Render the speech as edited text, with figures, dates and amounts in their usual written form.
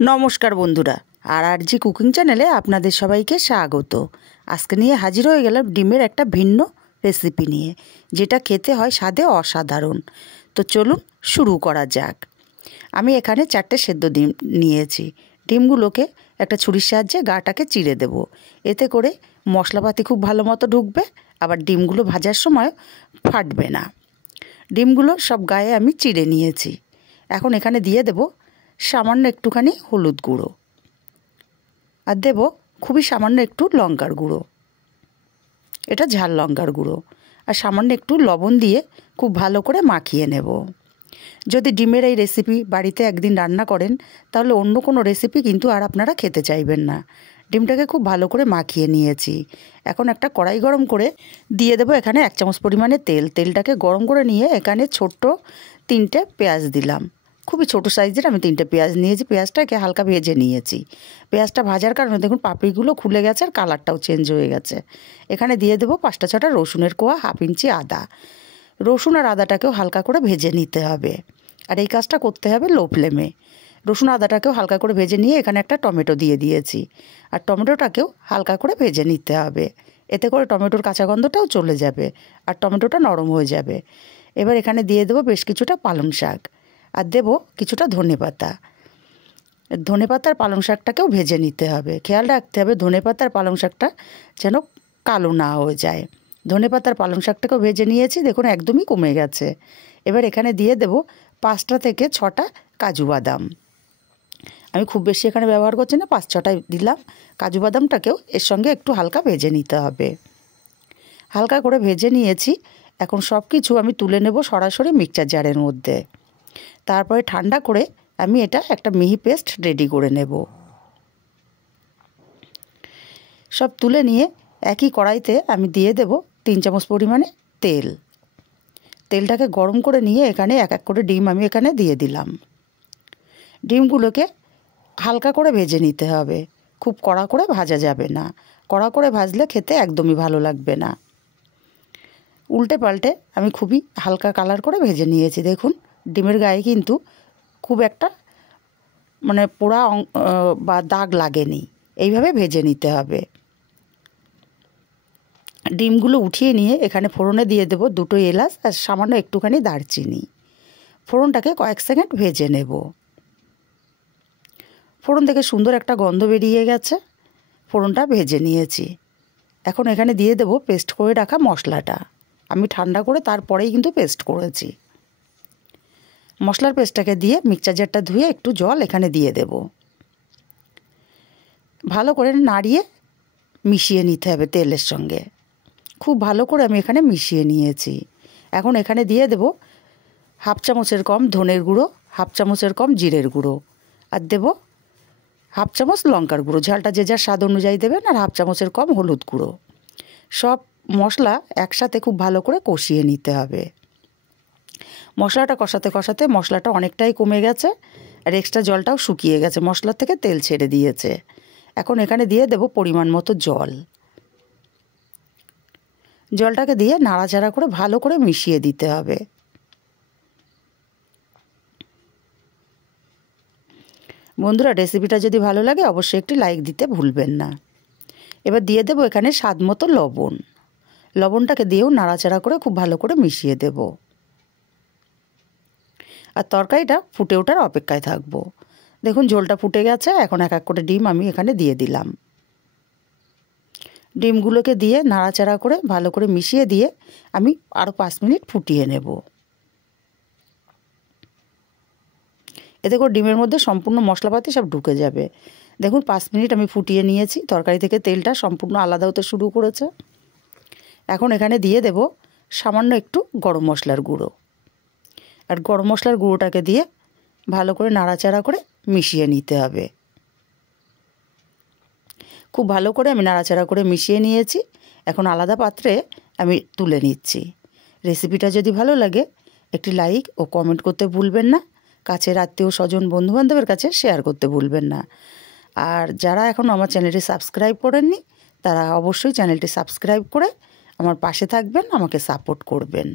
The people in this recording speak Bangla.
नमस्कार बंधुरा आरआरजी कुकिंग चैनेले आपनादेर सबाइके स्वागत। आजके निये हाजिर हये गेलाम डिमेर एकटा भिन्न रेसिपि निये जेटा खेते हय स्वादे असाधारण। तो चलुन शुरू करा जाक। आमी एखाने 4टे सेদ্ধ डिम नियेछि। डिमगुलोके एकटा छुरिर साहाज्ये गाटाके चिड़े देब। एते करे मशलापाति खूब भालो मतो ढुकबे, आबार डिमगुलो भाजार समय फाटबे ना। डिमगुलो सब गाये आमी चिड़े नियेछि। एखन एखाने दिये देब सामान्य एकटुखानी हलुद गुड़ो और देव खूबी सामान्य एकटू लंकार गुड़ो, एटा झाल लंकार गुड़ो और सामान्य एकटू लवण दिए खूब भालो करे माखिए नेब। यदि डिमेर এই रेसिपि बाड़ीते एकदिन रान्ना करें ताहले अन्य कोनो रेसिपि किन्तु आर आपनारा खेते चाइबेन ना। डिमटाके खूब भालो करे माखिए निয়েছি। এখন একটা কড়াই গরম করে দিয়ে দেব এখানে 1 চামচ পরিমাণে তেল। তেলটাকে গরম করে নিয়ে এখানে ছোট্ট 3টে পেঁয়াজ দিলাম। খুবই ছোট সাইজের আমি 3টে পেঁয়াজ নিয়েছি। পেঁয়াজটাকে হালকা ভেজে নিয়েছি। পেঁয়াজটা ভাজার কারণে দেখুন পাপড়িগুলো খুলে গেছে আর কালারটাও চেঞ্জ হয়ে গেছে। এখানে দিয়ে দেব 5টা 6টা রসুনের কোয়া, হাফ ইঞ্চি আদা। রসুন আর আদাটাকেও হালকা করে ভেজে নিতে হবে আর এই কাজটা করতে হবে লো ফ্লেমে। রসুন আদাটাকেও হালকা করে ভেজে নিয়ে এখানে একটা টমেটো দিয়ে দিয়েছি আর টমেটোটাকেও হালকা করে ভেজে নিতে হবে। এতে করে টমেটোর কাঁচা গন্ধটাও চলে যাবে আর টমেটোটা নরম হয়ে যাবে। এবার এখানে দিয়ে দেব বেশ কিছুটা পালং শাক আর দেব কিছুটা ধনেপাতা। ধনেপাতার পালং শাকটাকেও ভেজে নিতে হবে। খেয়াল রাখতে হবে ধনেপাতার পালং শাকটা যেন কালো না হয়ে যায়। ধনেপাতার পালং শাকটাকেও ভেজে নিয়েছি, দেখুন একদমই কমে গেছে। এবার এখানে দিয়ে দেব 5টা থেকে 6টা কাজু বাদাম। আমি খুব বেশি এখানে ব্যবহার করছি না, 5-6টাই দিলাম। কাজু বাদামটাকেও এর সঙ্গে একটু হালকা ভেজে নিতে হবে। হালকা করে ভেজে নিয়েছি। এখন সব কিছু আমি তুলে নেব সরাসরি মিক্সচার জারের মধ্যে। তারপরে ঠান্ডা করে আমি এটা একটা মিহি পেস্ট রেডি করে নেব। সব তুলে নিয়ে একই কড়াইতে আমি দিয়ে দেব 3 চামচ পরিমাণে তেল। তেলটাকে গরম করে নিয়ে এখানে এক এক করে ডিম আমি এখানে দিয়ে দিলাম। ডিমগুলোকে হালকা করে ভেজে নিতে হবে, খুব কড়া করে ভাজা যাবে না। কড়া করে ভাজলে খেতে একদমই ভালো লাগবে না। উল্টে পাল্টে আমি খুবই হালকা কালার করে ভেজে নিয়েছি। দেখুন ডিমের গায়ে কিন্তু খুব একটা মানে পোড়া বা দাগ লাগেনি। এইভাবে ভেজে নিতে হবে। ডিমগুলো উঠিয়ে নিয়ে এখানে ফোড়নে দিয়ে দেব 2টো এলাচ আর সামান্য একটুখানি দারচিনি। ফোড়নটাকে কয়েক সেকেন্ড ভেজে নেব। ফোড়ন থেকে সুন্দর একটা গন্ধ বেরিয়ে গেছে। ফোড়নটা ভেজে নিয়েছি। এখন এখানে দিয়ে দেব পেস্ট করে রাখা মশলাটা। আমি ঠান্ডা করে তারপরেই কিন্তু পেস্ট করেছি। মশলার পেস্টটাকে দিয়ে মিক্সচার জারটা ধুয়ে একটু জল এখানে দিয়ে দেব। ভালো করে নাড়িয়ে মিশিয়ে নিতে হবে তেলের সঙ্গে। খুব ভালো করে আমি এখানে মিশিয়ে নিয়েছি। এখন এখানে দিয়ে দেব 1/2 চামচের কম ধনের গুঁড়ো, 1/2 চামচের কম জিরের গুঁড়ো আর দেব 1/2 চামচ লঙ্কার গুঁড়ো। ঝালটা যে যার স্বাদ অনুযায়ী দেবেন আর 1/2 চামচের কম হলুদ গুঁড়ো। সব মশলা একসাথে খুব ভালো করে কষিয়ে নিতে হবে। মশলাটা কষাতে কষাতে মশলাটা অনেকটাই কমে গেছে আর এক্সট্রা জলটাও শুকিয়ে গেছে, মশলার থেকে তেল ছেড়ে দিয়েছে। এখন এখানে দিয়ে দেব পরিমাণ মতো জল। জলটাকে দিয়ে নাড়াচাড়া করে ভালো করে মিশিয়ে দিতে হবে। বন্ধুরা রেসিপিটা যদি ভালো লাগে অবশ্যই একটি লাইক দিতে ভুলবেন না। এবার দিয়ে দেব এখানে স্বাদ মতো লবণ। লবণটাকে দিয়েও নাড়াচাড়া করে খুব ভালো করে মিশিয়ে দেব আর তরকারিটা ফুটে ওঠার অপেক্ষায় থাকবো। দেখুন ঝোলটা ফুটে গেছে। এখন এক এক করে ডিম আমি এখানে দিয়ে দিলাম। ডিমগুলোকে দিয়ে নাড়াচাড়া করে ভালো করে মিশিয়ে দিয়ে আমি আরও 5 মিনিট ফুটিয়ে নেব। এতে করে ডিমের মধ্যে সম্পূর্ণ মশলাপাতি সব ঢুকে যাবে। দেখুন 5 মিনিট আমি ফুটিয়ে নিয়েছি। তরকারি থেকে তেলটা সম্পূর্ণ আলাদা হতে শুরু করেছে। এখন এখানে দিয়ে দেব সামান্য একটু গরম মশলার গুঁড়ো আর গরম মশলার গুঁড়োটাকে দিয়ে ভালো করে নাড়াচাড়া করে মিশিয়ে নিতে হবে। খুব ভালো করে আমি নাড়াচাড়া করে মিশিয়ে নিয়েছি। এখন আলাদা পাত্রে আমি তুলে নিচ্ছি। রেসিপিটা যদি ভালো লাগে একটি লাইক ও কমেন্ট করতে ভুলবেন না। কাছের আত্মীয় স্বজন বন্ধুবান্ধবের কাছে শেয়ার করতে ভুলবেন না। আর যারা এখনও আমার চ্যানেলটি সাবস্ক্রাইব করেননি তারা অবশ্যই চ্যানেলটি সাবস্ক্রাইব করে আমার পাশে থাকবেন, আমাকে সাপোর্ট করবেন।